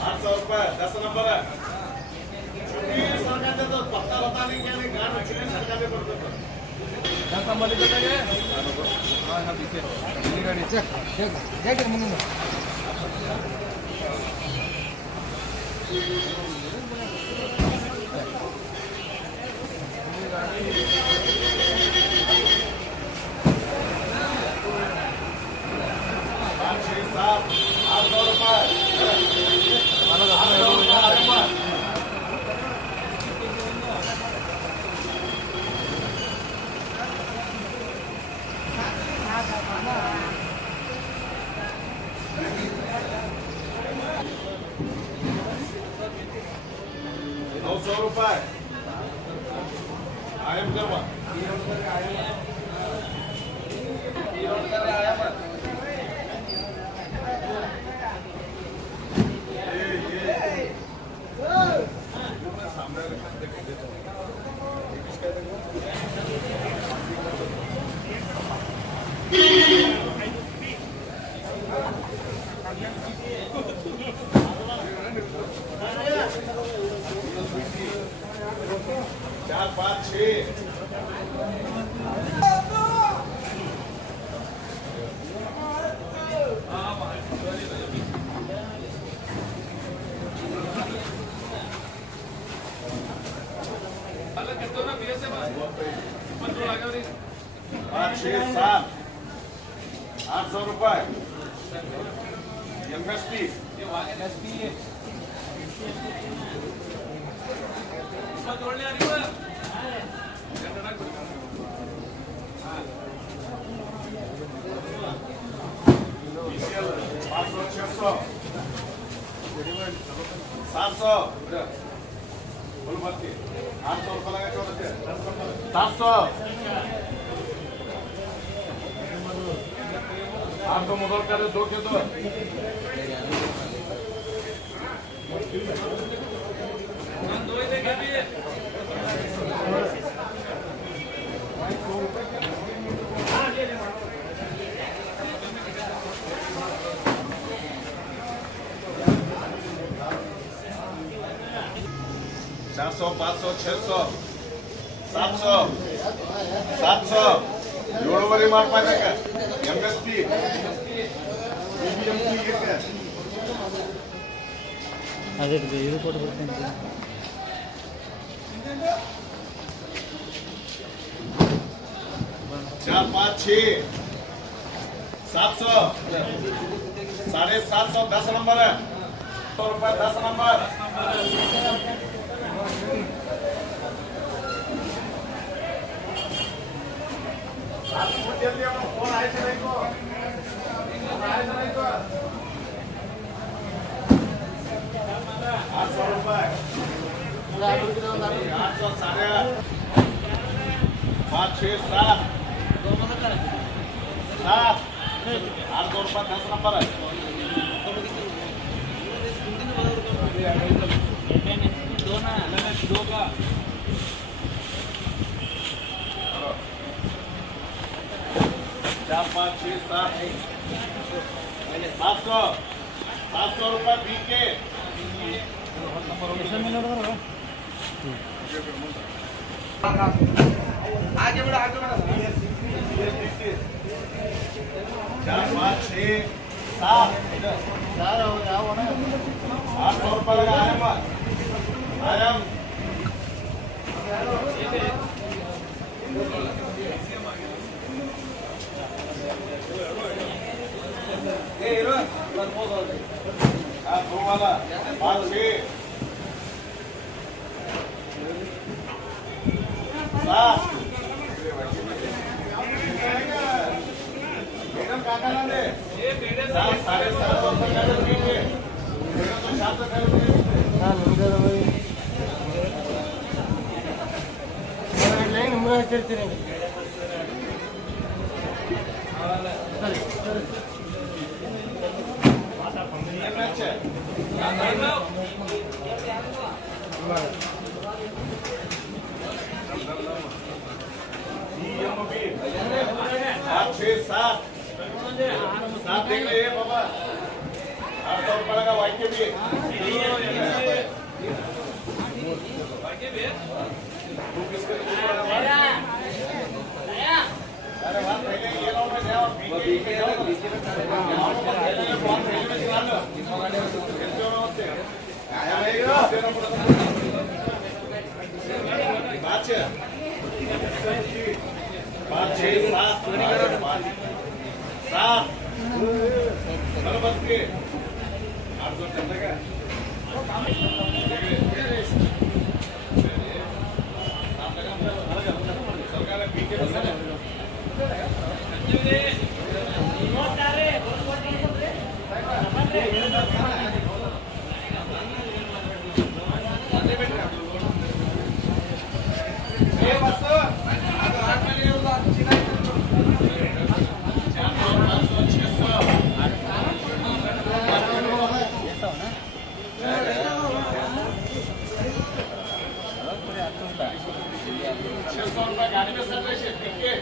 ₹800 10 नंबर पत्ता बता नहीं क्या नहीं गाड़ अच्छे सरकार में पड़ता था 10 नंबर लिखा है हां हां पीछे ये गाड़ी चेक क्या कर मनु ₹900 आयम करवा चार पाँच छः पाँच छः सात ₹800 एमएसपी जोड़ने आ रही है 700 बोल मत के ₹800 लगा छोड़ दे 700 800 मुदल करे 2 के 2 400 500 600 700 700 ಏಳುವರೆ ಮಾಡ್ಪಾಕ ಎಂಎಸ್ಪಿ ಅದೇ ಇದು ಕೊಟ್ಟು ಬರ್ತೀನಿ 4 5 6 700 750 10 नंबर है ₹100 10 नंबर फोन आए थे नहीं को ₹800 साढ़े 5 6 7 ₹800 10 नंबर है 4 5 6 7 ₹700 बीके आगे बढ़ा 4 5 6 7 ₹800 लगा आयम दो वाला 5 6 7 ನಂಬರ್ ಹಚ್ಚಿರ್ತೀನಿ सात देख रहे हैं बाबा 800 रुपये का वाक्य भी अरे बात पहले ये लोग में जाओ बीचे गाड़ी में सर रहे थे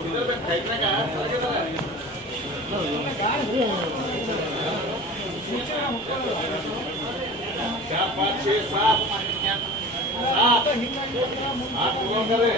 इधर पे फेंकने का क्या 5 6 7 8 लोग करे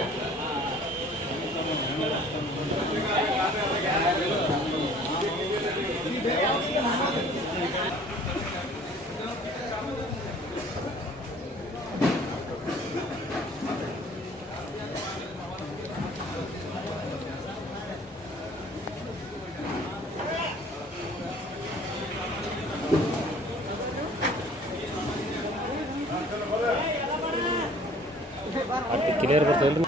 ಕ್ಲಿಯರ್ ಬರ್ತದೆ